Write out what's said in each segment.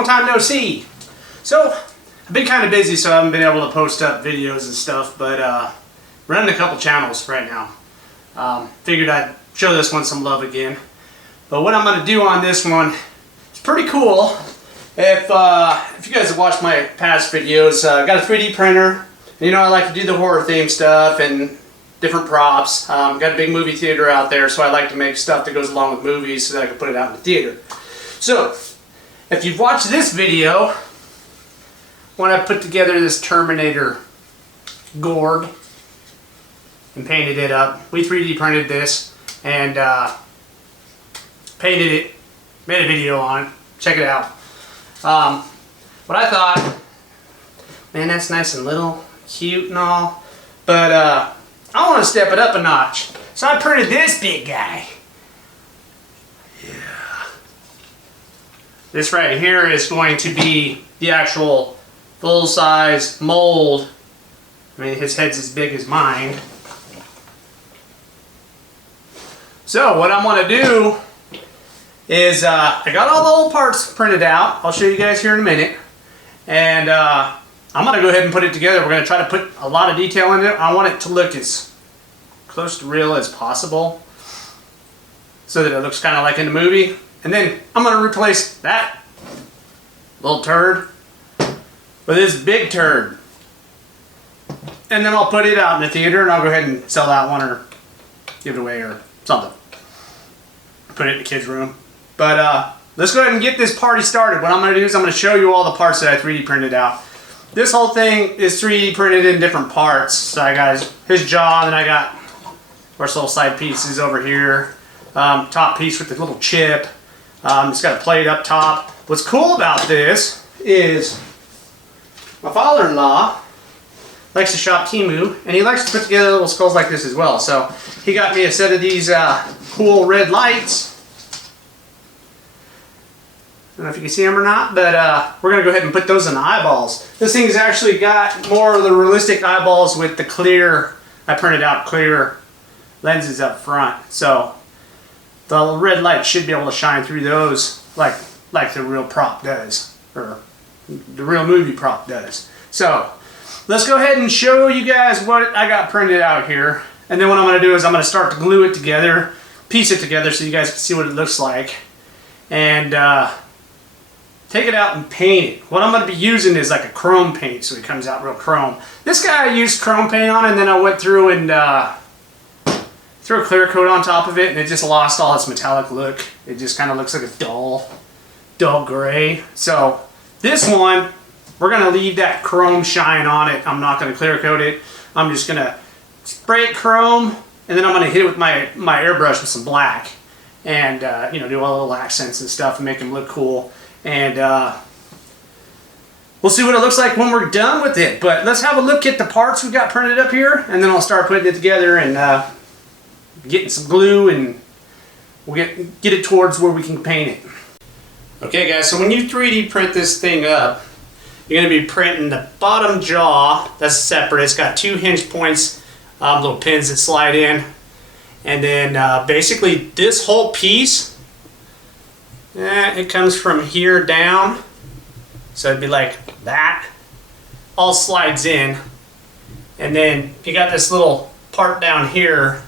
long time no see. So, I've been kind of busy, so I haven't been able to post up videos and stuff, but running a couple channels right now. Figured I'd show this one some love again. But what I'm going to do on this one is pretty cool. If you guys have watched my past videos, I got a 3D printer. You know, I like to do the horror theme stuff and different props. Got a big movie theater out there, so I like to make stuff that goes along with movies so that I can put it out in the theater. So, if you've watched this video, when I put together this Terminator Gorg and painted it up, we 3D printed this and painted it, made a video on it. Check it out. What I thought, man, that's nice and little, cute and all, but I want to step it up a notch. So I printed this big guy. Yeah. This right here is going to be the actual full-size mold. I mean, his head's as big as mine. So what I'm going to do is I got all the old parts printed out. I'll show you guys here in a minute. And I'm going to go ahead and put it together. We're going to try to put a lot of detail in it. I want it to look as close to real as possible so that it looks kind of like in the movie. And then I'm going to replace that little turd with this big turd. And then I'll put it out in the theater and I'll go ahead and sell that one or give it away or something. Put it in the kids' room. But let's go ahead and get this party started. What I'm going to do is I'm going to show you all the parts that I 3D printed out. This whole thing is 3D printed in different parts. So I got his jaw, and then I got our little side pieces over here. Top piece with the little chip. It's got a plate up top. What's cool about this is my father-in-law likes to shop Temu, and he likes to put together little skulls like this as well. So he got me a set of these cool red lights. I don't know if you can see them or not, but we're going to go ahead and put those in the eyeballs. This thing's actually got more of the realistic eyeballs with the clear, I printed out clear lenses up front. So the red light should be able to shine through those like the real prop does, or the real movie prop does. So let's go ahead and show you guys what I got printed out here. And then what I'm going to do is I'm going to start to glue it together, piece it together so you guys can see what it looks like. And take it out and paint it. What I'm going to be using is like a chrome paint, so it comes out real chrome. This guy I used chrome paint on, and then I went through and threw a clear coat on top of it, and it just lost all its metallic look. It just kind of looks like a dull gray. So this one, we're going to leave that chrome shine on it. I'm not going to clear coat it. I'm just going to spray it chrome, and then I'm going to hit it with my airbrush with some black, and you know, do all the little accents and stuff and make them look cool. And we'll see what it looks like when we're done with it. But let's have a look at the parts we got printed up here, and then I'll start putting it together and getting some glue, and we'll get it towards where we can paint it. Okay guys, so when you 3D print this thing up, you're going to be printing the bottom jaw. That's separate. It's got 2 hinge points, little pins that slide in. And then basically this whole piece, it comes from here down, so it'd be like that, all slides in, and then you got this little part down here,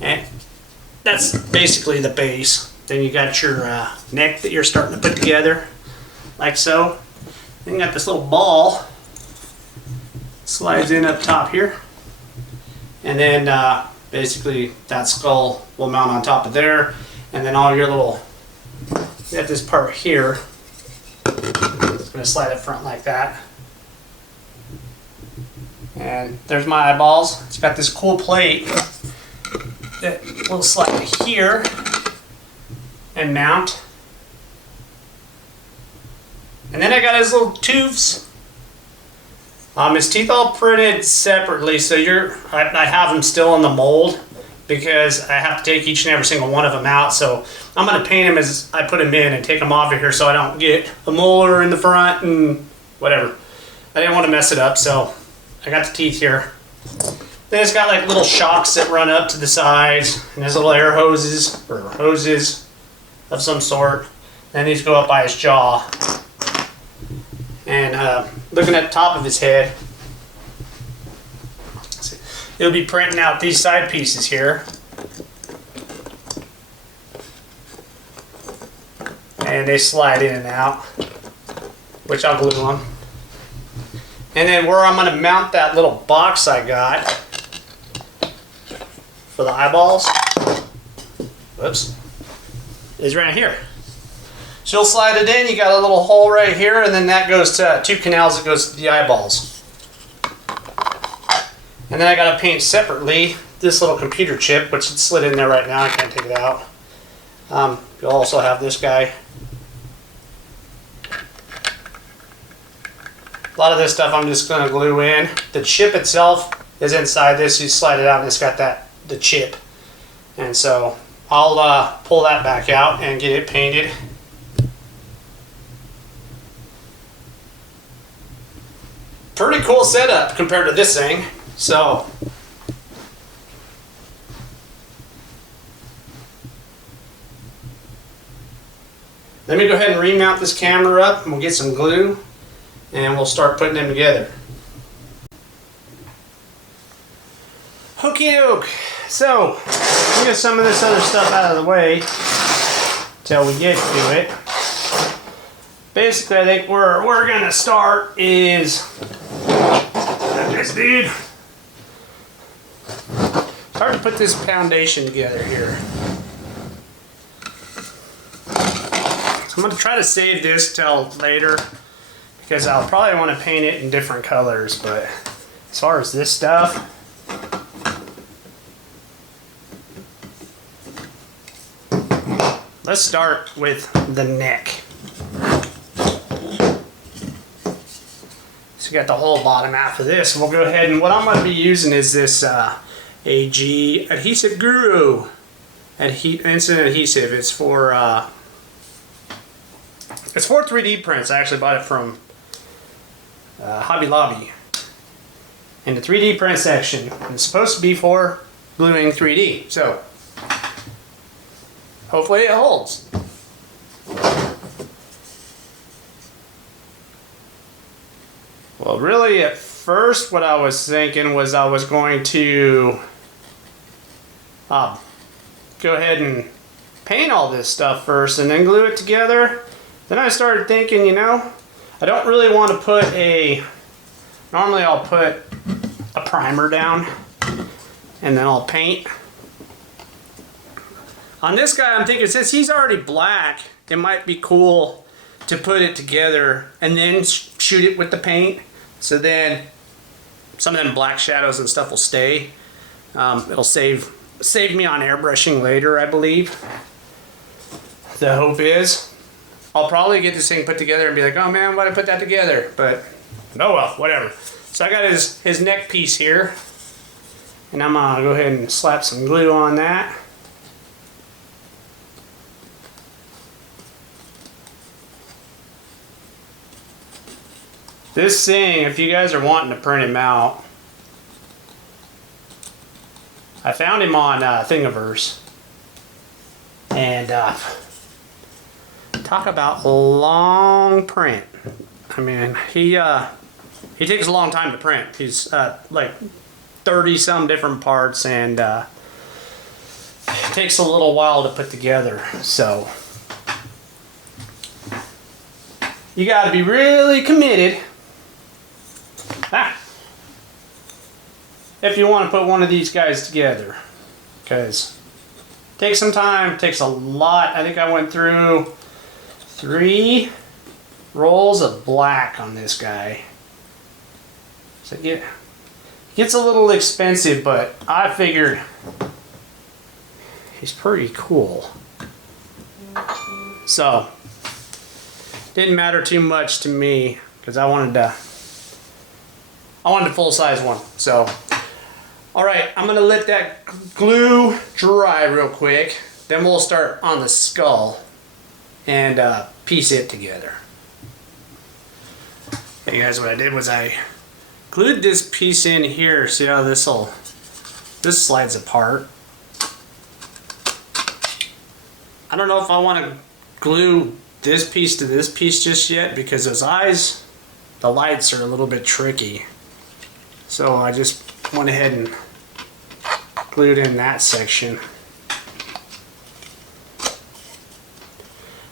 and that's basically the base. Then you got your neck that you're starting to put together, like so. Then you got this little ball, slides in up top here, and then basically that skull will mount on top of there, and then all your little, you have this part here, it's going to slide up front like that. And there's my eyeballs. It's got this cool plate that will slide here and mount. And then I got his little tubes. His teeth all printed separately, so I have them still in the mold because I have to take each and every single one of them out. So I'm going to paint them as I put them in and take them off of here so I don't get a molar in the front and whatever. I didn't want to mess it up, so I got the teeth here. Then it's got like little shocks that run up to the sides, and there's little air hoses or hoses of some sort. And these go up by his jaw. And looking at the top of his head, it'll be printing out these side pieces here. And they slide in and out, which I'll glue them. And then where I'm going to mount that little box I got for the eyeballs, whoops, is right here. So you'll slide it in, you got a little hole right here, and then that goes to 2 canals that goes to the eyeballs. And then I got to paint separately this little computer chip, which is slid in there right now, I can't take it out. You'll also have this guy. A lot of this stuff I'm just going to glue in. The chip itself is inside this. You slide it out and it's got the chip. And so I'll pull that back out and get it painted. Pretty cool setup compared to this thing. So let me go ahead and remount this camera up and we'll get some glue and we'll start putting them together. Okie doke. So we'll get some of this other stuff out of the way till we get to it. Basically, I think where we're gonna start is this dude. It's hard to put this foundation together here. So I'm going to try to save this till later because I'll probably want to paint it in different colors, but as far as this stuff, let's start with the neck. So you got the whole bottom half of this. We'll go ahead and what I'm going to be using is this AG Adhesive Guru instant adhesive. It's for 3D prints. I actually bought it from Hobby Lobby in the 3D print section. And it's supposed to be for gluing 3D. So hopefully it holds. Well, really at first what I was thinking was I was going to go ahead and paint all this stuff first and then glue it together. Then I started thinking, you know, I don't really want to put normally I'll put a primer down and then I'll paint. On this guy I'm thinking since he's already black, it might be cool to put it together and then shoot it with the paint. So then some of them black shadows and stuff will stay. It'll save me on airbrushing later, I believe. The hope is I'll probably get this thing put together and be like, oh man, why'd I put that together? But oh well, whatever. So I got his neck piece here, and I'm gonna go ahead and slap some glue on that. This thing, if you guys are wanting to print him out, I found him on Thingiverse, and talk about long print. I mean, he takes a long time to print. He's like 30 some different parts, and it takes a little while to put together. So you got to be really committed. If you want to put one of these guys together, because it takes some time, takes a lot. I think I went through 3 rolls of black on this guy. So it gets a little expensive, but I figured he's pretty cool. So didn't matter too much to me because I wanted a full-size one. So, all right, I'm gonna let that glue dry real quick. Then we'll start on the skull and piece it together. Hey guys, what I did was I glued this piece in here. See how this slides apart. I don't know if I want to glue this piece to this piece just yet because those eyes the lights are a little bit tricky. So I just went ahead and glued in that section.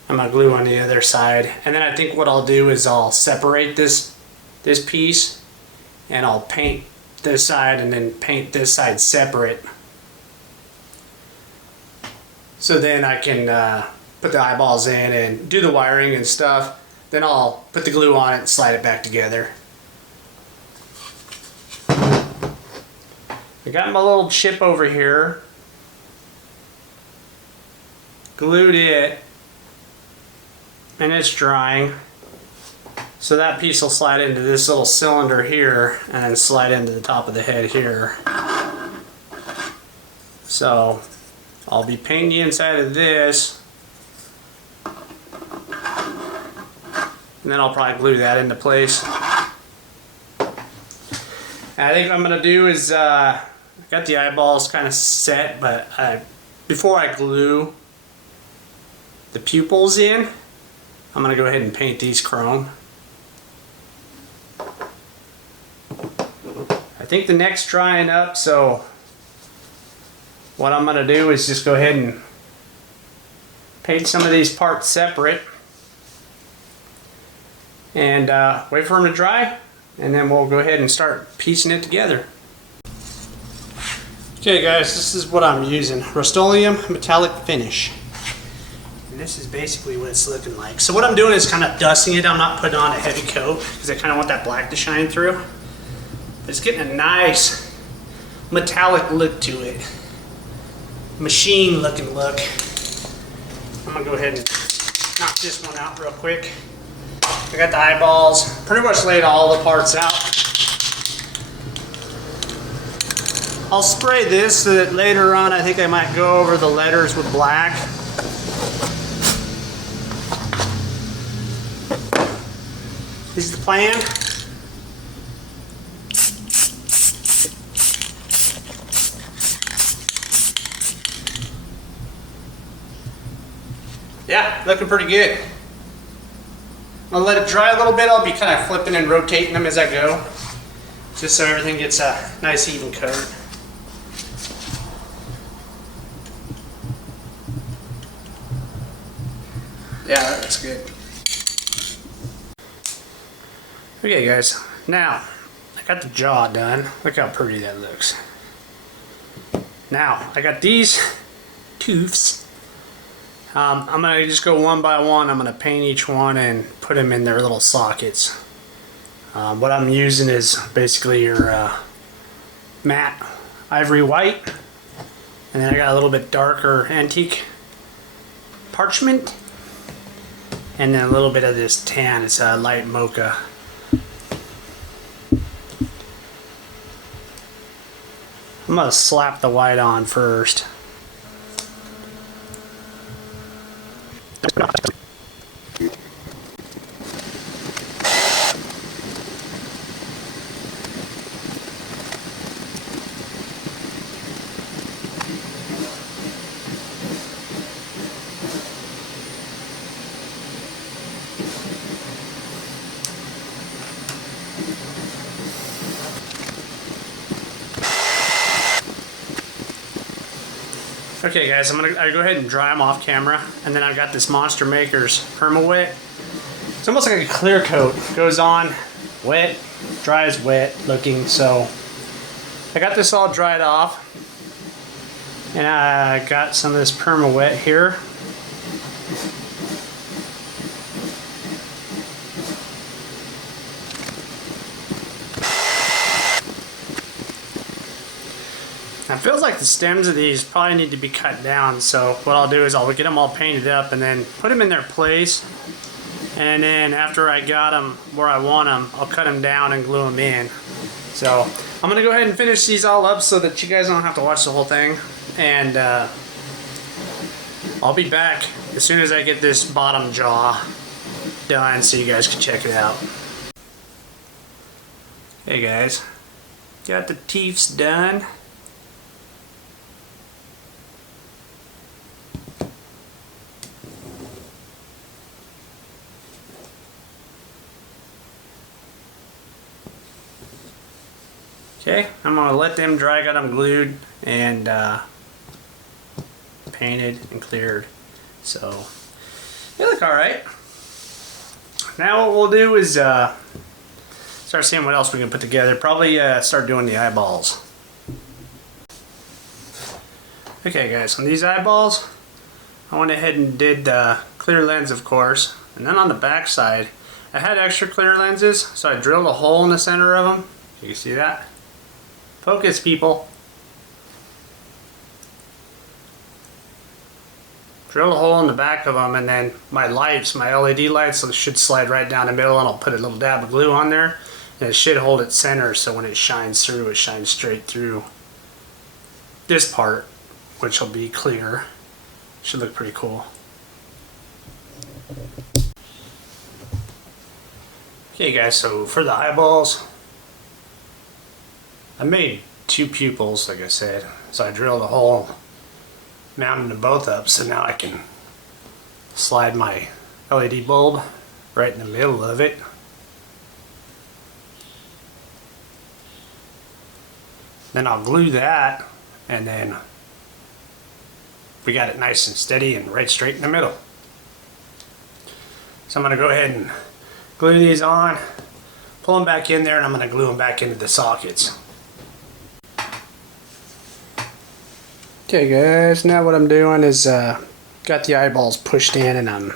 I'm going to glue on the other side. And then I think what I'll do is I'll separate this piece and I'll paint this side and then paint this side separate. So then I can put the eyeballs in and do the wiring and stuff. Then I'll put the glue on it and slide it back together. I got my little chip over here. Glued it. And it's drying. So that piece will slide into this little cylinder here and then slide into the top of the head here. So I'll be painting the inside of this. And then I'll probably glue that into place. And I think what I'm going to do is, I got the eyeballs kind of set, but before I glue the pupils in, I'm going to go ahead and paint these chrome. I think the neck's drying up, so what I'm going to do is just go ahead and paint some of these parts separate and wait for them to dry, and then we'll go ahead and start piecing it together. Okay guys, this is what I'm using. Rust-Oleum metallic finish. And this is basically what it's looking like. So what I'm doing is kind of dusting it. I'm not putting on a heavy coat because I kind of want that black to shine through. But it's getting a nice metallic look to it. Machine looking look. I'm going to go ahead and knock this one out real quick. I got the eyeballs. Pretty much laid all the parts out. I'll spray this so that later on I think I might go over the letters with black. This is the plan. Yeah, looking pretty good. I'll let it dry a little bit. I'll be kind of flipping and rotating them as I go, just so everything gets a nice even coat. Yeah, that looks good. Okay guys, now I got the jaw done. Look how pretty that looks. Now I got these tooths. I'm going to just go one by one. I'm going to paint each one and put them in their little sockets. What I'm using is basically your matte ivory white, and then I got a little bit darker antique parchment, and then a little bit of this tan. It's a light mocha. I'm going to slap the white on first. Okay guys, I'm gonna go ahead and dry them off camera, and then I've got this Monster Maker's Perma Wet. It's almost like a clear coat. Goes on wet, dries wet looking. So I got this all dried off, and I got some of this Perma Wet here. It feels like the stems of these probably need to be cut down, so what I'll do is I'll get them all painted up and then put them in their place, and then after I got them where I want them, I'll cut them down and glue them in. So I'm going to go ahead and finish these all up so that you guys don't have to watch the whole thing, and I'll be back as soon as I get this bottom jaw done so you guys can check it out. Hey guys, got the teeths done. Okay, I'm gonna let them dry. Got them glued and painted and cleared. So they look all right. Now what we'll do is start seeing what else we can put together. Probably start doing the eyeballs. Okay guys, on these eyeballs, I went ahead and did clear lens, of course. And then on the back side, I had extra clear lenses, so I drilled a hole in the center of them. You can see that? Focus, people. Drill a hole in the back of them, and then my lights, my LED lights, should slide right down the middle, and I'll put a little dab of glue on there, and it should hold its center, so when it shines through, it shines straight through this part, which will be clear. Should look pretty cool. Okay guys, so for the eyeballs, I made 2 pupils, like I said. So I drilled a hole, mounted them both up, so now I can slide my LED bulb right in the middle of it. Then I'll glue that, and then we got it nice and steady and right straight in the middle. So I'm going to go ahead and glue these on, pull them back in there, and I'm going to glue them back into the sockets. Okay guys, now what I'm doing is got the eyeballs pushed in and I'm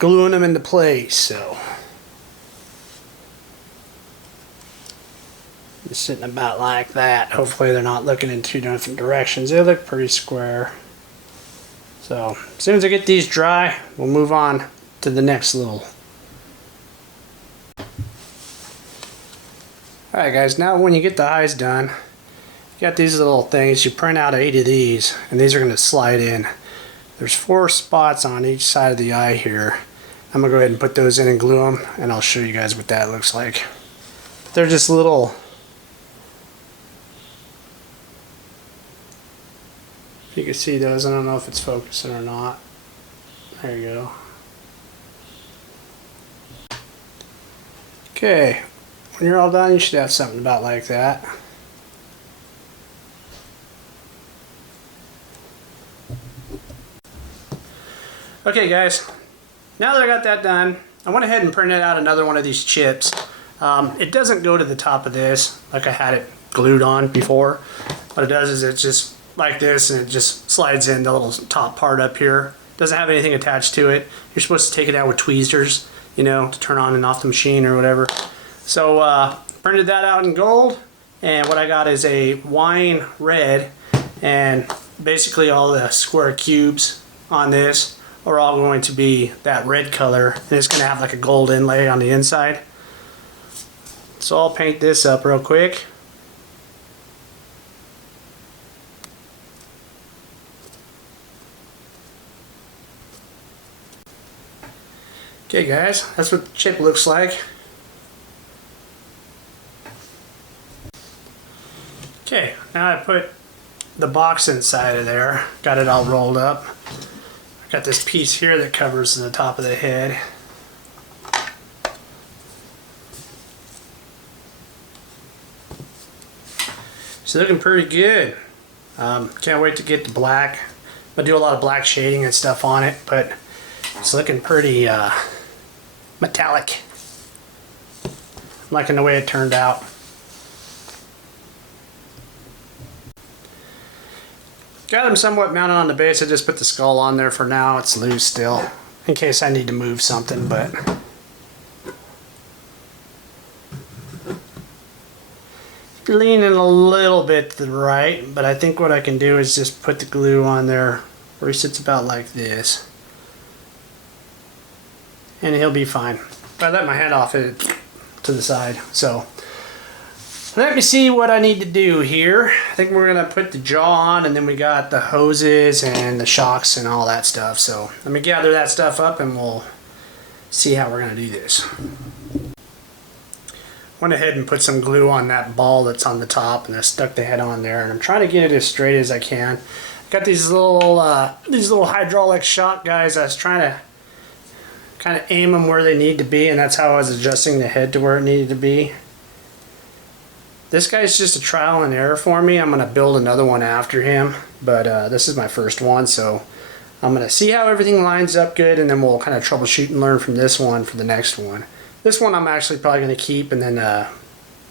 gluing them into place. So just sitting about like that. Hopefully they're not looking in 2 different directions. They look pretty square. So as soon as I get these dry, we'll move on to the next little. Alright guys, now when you get the eyes done, you got these little things. You print out 8 of these, and these are going to slide in. There's 4 spots on each side of the eye here. I'm going to go ahead and put those in and glue them, and I'll show you guys what that looks like. They're just little, you can see those. I don't know if it's focusing or not. There you go. Okay, when you're all done, you should have something about like that. Okay guys, now that I got that done, I went ahead and printed out another one of these chips. It doesn't go to the top of this like I had it glued on before. What it does is it's just like this, and it just slides in the little top part up here. Doesn't have anything attached to it. You're supposed to take it out with tweezers, you know, to turn on and off the machine or whatever. So printed that out in gold, and what I got is a wine red, and basically all the square cubes on this are all going to be that red color, and it's going to have like a gold inlay on the inside. So I'll paint this up real quick. Okay guys, that's what the chip looks like. Okay, now I put the box inside of there, got it all rolled up. Got this piece here that covers the top of the head. It's looking pretty good. Can't wait to get the black. I do a lot of black shading and stuff on it, but it's looking pretty metallic. I'm liking the way it turned out. Got them somewhat mounted on the base. I just put the skull on there for now. It's loose still, in case I need to move something, but leaning a little bit to the right, but I think what I can do is just put the glue on there where he sits about like this, and he'll be fine. If I let my head off it to the side. So let me see what I need to do here. I think we're gonna put the jaw on, and then we got the hoses and the shocks and all that stuff. So let me gather that stuff up and we'll see how we're gonna do this. Went ahead and put some glue on that ball that's on the top, and I stuck the head on there, and I'm trying to get it as straight as I can. Got these little hydraulic shock guys. I was trying to kind of aim them where they need to be, and that's how I was adjusting the head to where it needed to be. This guy's just a trial and error for me. I'm going to build another one after him, but this is my first one, so I'm going to see how everything lines up good, and then we'll kind of troubleshoot and learn from this one for the next one. This one I'm actually probably going to keep, and then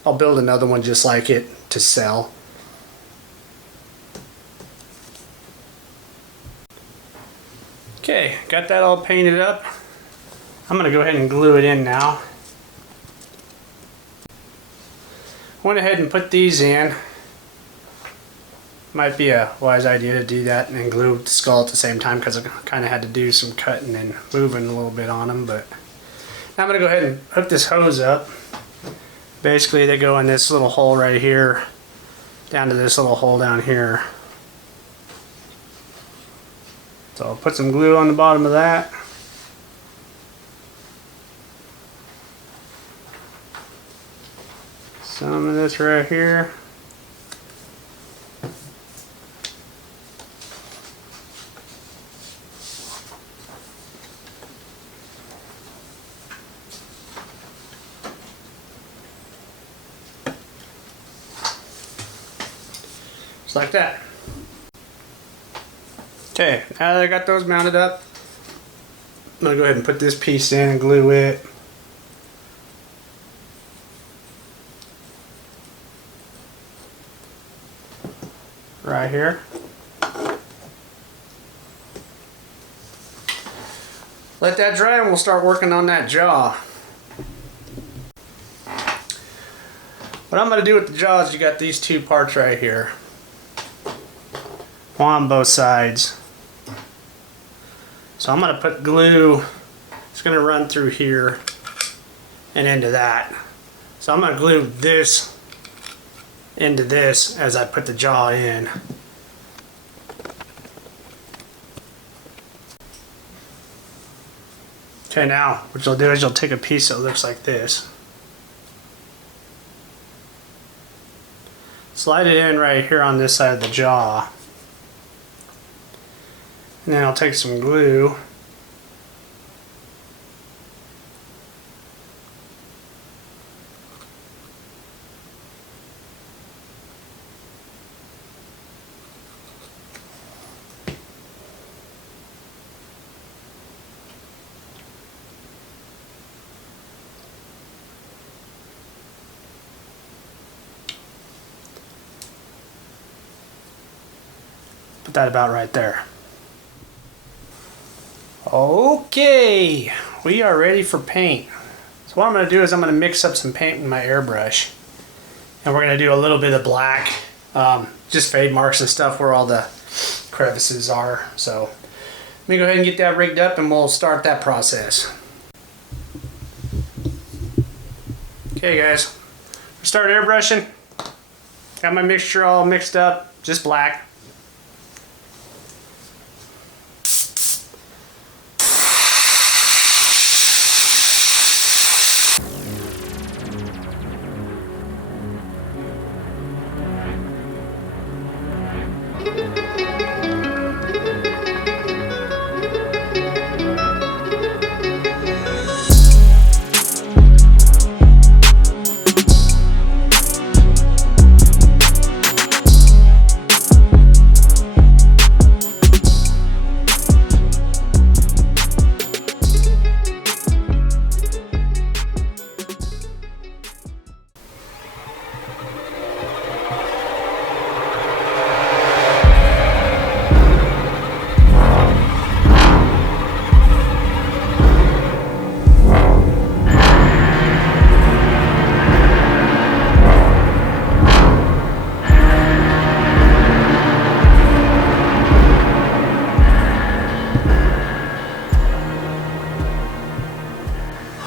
I'll build another one just like it to sell. Okay, got that all painted up. I'm going to go ahead and glue it in now. Went ahead and put these in. Might be a wise idea to do that and then glue the skull at the same time, because I kind of had to do some cutting and moving a little bit on them. But now I'm going to go ahead and hook this hose up. Basically they go in this little hole right here down to this little hole down here. So I'll put some glue on the bottom of that. Some of this right here. Just like that. Okay, now that I got those mounted up, I'm going to go ahead and put this piece in and glue it. Right here. Let that dry and we'll start working on that jaw. What I'm going to do with the jaw is you got these two parts right here. On both sides. So I'm going to put glue. It's going to run through here and into that. So I'm going to glue this into this as I put the jaw in. Okay, now what you'll do is you'll take a piece that looks like this. Slide it in right here on this side of the jaw. And then I'll take some glue. Put that about right there. Okay, we are ready for paint. So what I'm going to do is I'm going to mix up some paint with my airbrush. And we're going to do a little bit of black, just fade marks and stuff where all the crevices are. So let me go ahead and get that rigged up and we'll start that process. Okay guys, start airbrushing. Got my mixture all mixed up, just black.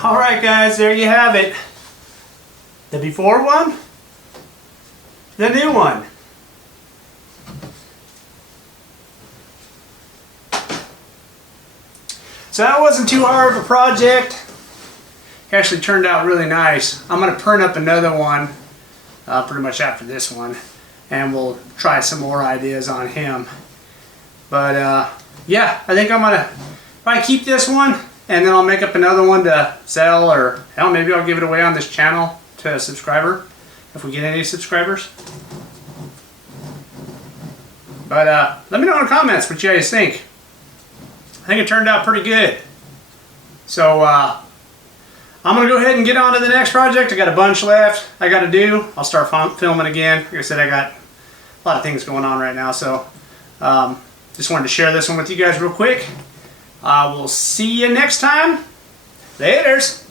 Alright guys, there you have it. The before one, the new one. So that wasn't too hard of a project. It actually turned out really nice. I'm going to print up another one pretty much after this one, and we'll try some more ideas on him. But yeah, I think I'm going to probably keep this one, and then I'll make up another one to sell, or hell, maybe I'll give it away on this channel to a subscriber. if we get any subscribers. But let me know in the comments what you guys think. I think it turned out pretty good. So I'm going to go ahead and get on to the next project. I got a bunch left I got to do. I'll start filming again. Like I said, I got a lot of things going on right now. So just wanted to share this one with you guys real quick. We'll see you next time. Laters.